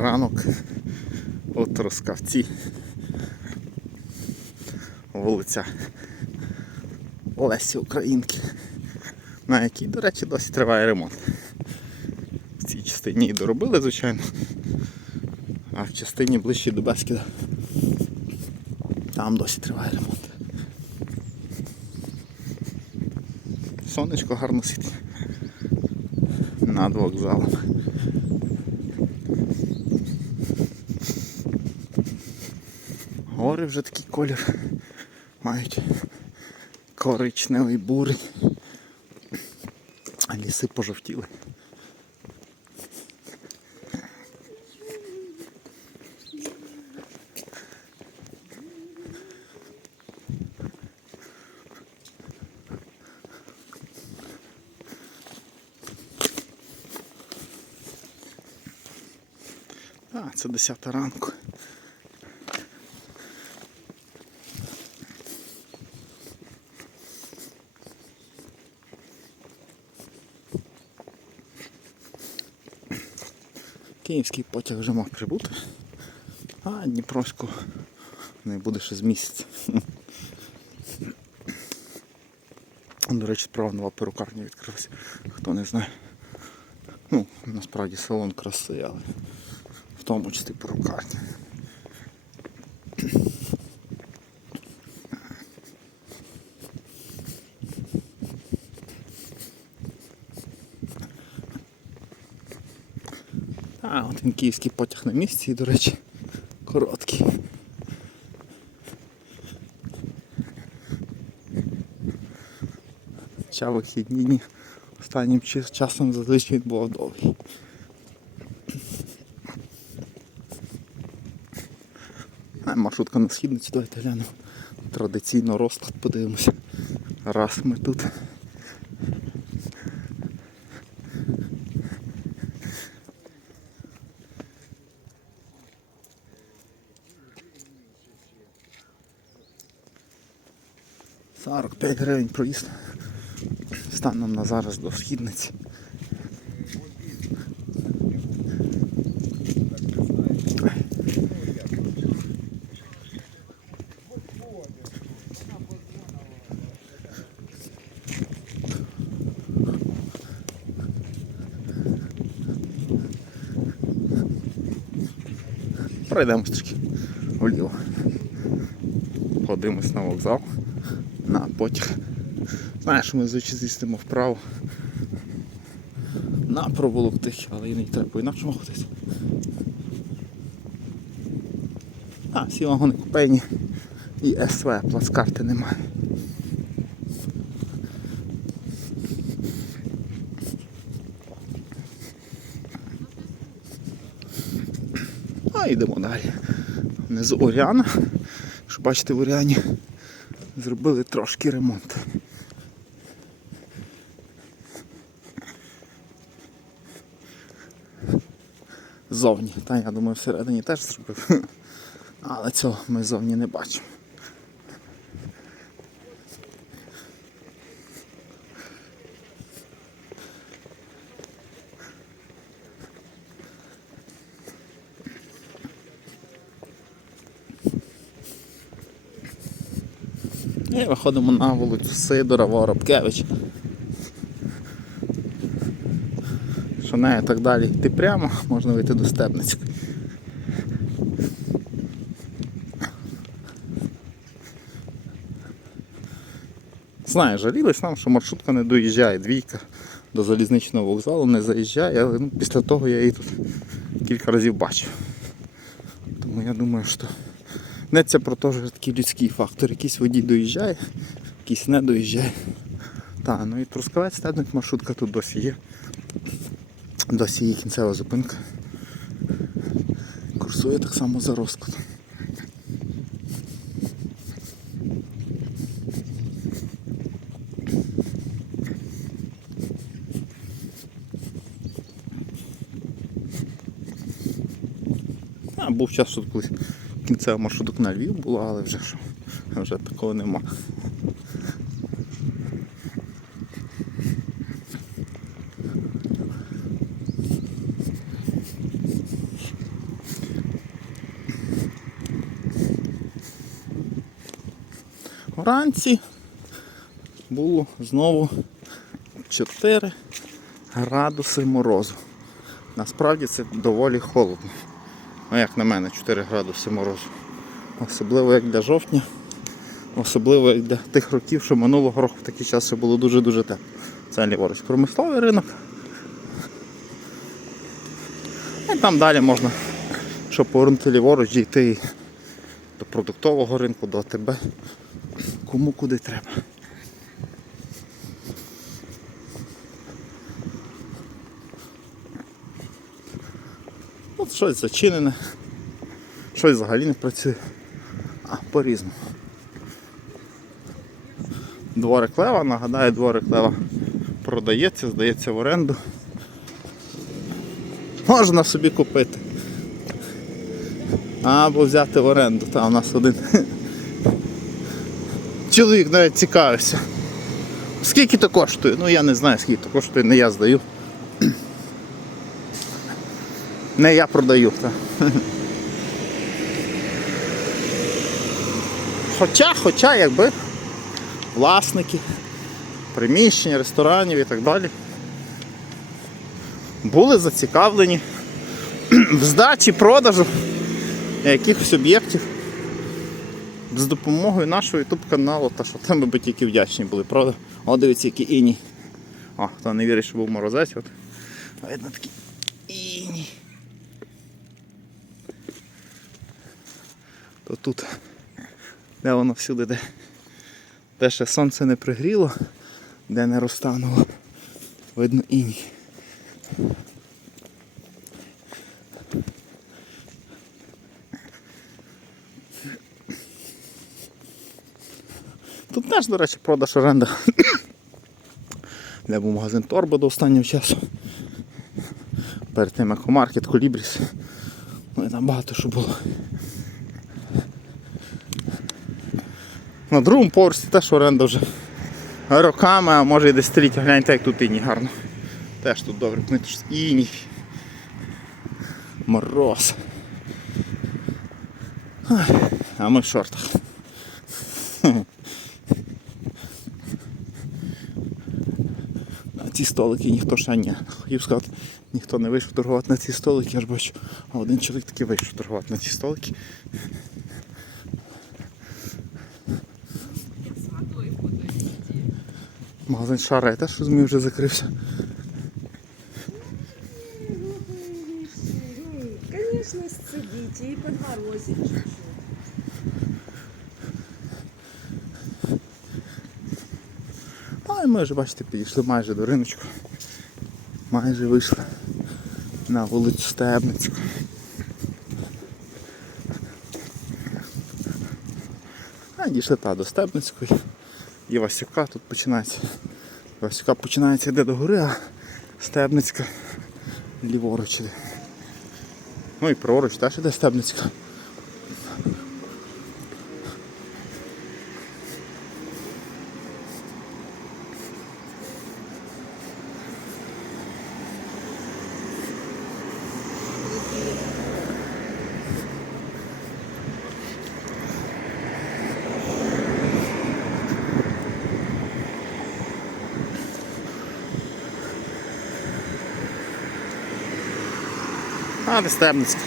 ранок у Трускавці. Вулиця Олесі Українки, на якій, до речі, досі триває ремонт. В цій частині і доробили, звичайно. А в частині ближче до Бескіда. Там досі триває ремонт. Сонечко гарно світить. Над вокзалом. Гори вже такий колір мають коричневий бурий. А ліси пожовтіли. А, це 10 ранку. Київський потяг вже мав прибути, а Дніпровську не буде ще з місяця. До речі, справа нова перукарня відкрилася, хто не знає. Ну, насправді салон краси, але в тому числі перукарня. А, він київський потяг на місці і, до речі, короткий. Хоча вихідні дні останнім часом зазвичай він був довгий. А, маршрутка на східниці, давайте глянемо. Традиційно розклад подивимося. Раз ми тут. Сорок п'ять гривень проїзд. Станом на зараз до східниці. Пройдемо трішки вліво. Подивимось на вокзал, на потяг. Знаєш, ми звичайно з'їздимо вправо на провулок тих, але іноді треба по-інакшому ходити. А, всі вагони купейні і СВ, плацкарти немає. А йдемо далі. Внизу Оріана. Що бачите, в Оріані зробили трошки ремонт. Зовні. Та я думаю, всередині теж зробив. Але цього ми зовні не бачимо. І виходимо на вулицю Сидора Воробкевич. Що не так далі йти прямо, можна вийти до Стебницької. Знаю, жалілись нам, що маршрутка не доїжджає, двійка до залізничного вокзалу не заїжджає, але ну, після того я її тут кілька разів бачив. Тому я думаю, що не про те, що такий людський фактор. Якийсь водій доїжджає, якийсь не доїжджає. Так, ну і Трускавець стебник маршрутка тут досі є. Досі є кінцева зупинка. Курсує так само за розкладом. А, був час, що колись кінцева маршруток на Львів була, але вже вже такого нема. Вранці було знову 4 градуси морозу. Насправді це доволі холодно. Ну, як на мене, 4 градуси морозу. Особливо як для жовтня, особливо як для тих років, що минулого року в такий час ще було дуже-дуже тепло. Це ліворуч промисловий ринок. І там далі можна, щоб повернути ліворуч, дійти до продуктового ринку, до АТБ. Кому куди треба. Щось зачинене, щось взагалі не працює. А, по-різному. Дворик лева, нагадаю, дворик лева продається, здається в оренду. Можна собі купити. Або взяти в оренду. Там у нас один чоловік навіть цікавився. Скільки то коштує? Ну я не знаю, скільки то коштує, не я здаю. Не я продаю. Хоча, хоча, якби власники, приміщення, ресторанів і так далі були зацікавлені в здачі продажу якихось об'єктів з допомогою нашого YouTube каналу, та що там ми би тільки вдячні були, правда? О, дивіться, які іні. О, хто не вірить, що був морозець, от. Видно такі іні. То тут, де воно всюди, де, де ще сонце не пригріло, де не розтануло, видно іній. Тут теж, до речі, продаж оренда. Де був магазин Торбо до останнього часу. Перед тим як Маркет, Колібріс. Ну і там багато що було. На другому поверсі теж оренда вже роками, а може і десятиліття. Гляньте, як тут іні гарно. Теж тут добре, іній. Мороз. А ми в шортах. На ці столики ніхто ще не. Хотів сказати, ніхто не вийшов торгувати на ці столики, я ж бачу. А один чоловік таки вийшов торгувати на ці столики. Магазин Шара, я теж розумію, вже закрився. Конечно, сцедите и подморозить чуть-чуть. А ми вже, бачите, підійшли майже до риночку. Майже вийшли на вулицю Стебницьку. А дійшли та до Стебницької. І Васюка тут починається. Васюка починається йде до гори, а Стебницька ліворуч іде. Ну і праворуч теж іде Стебницька. А, де Стебницька.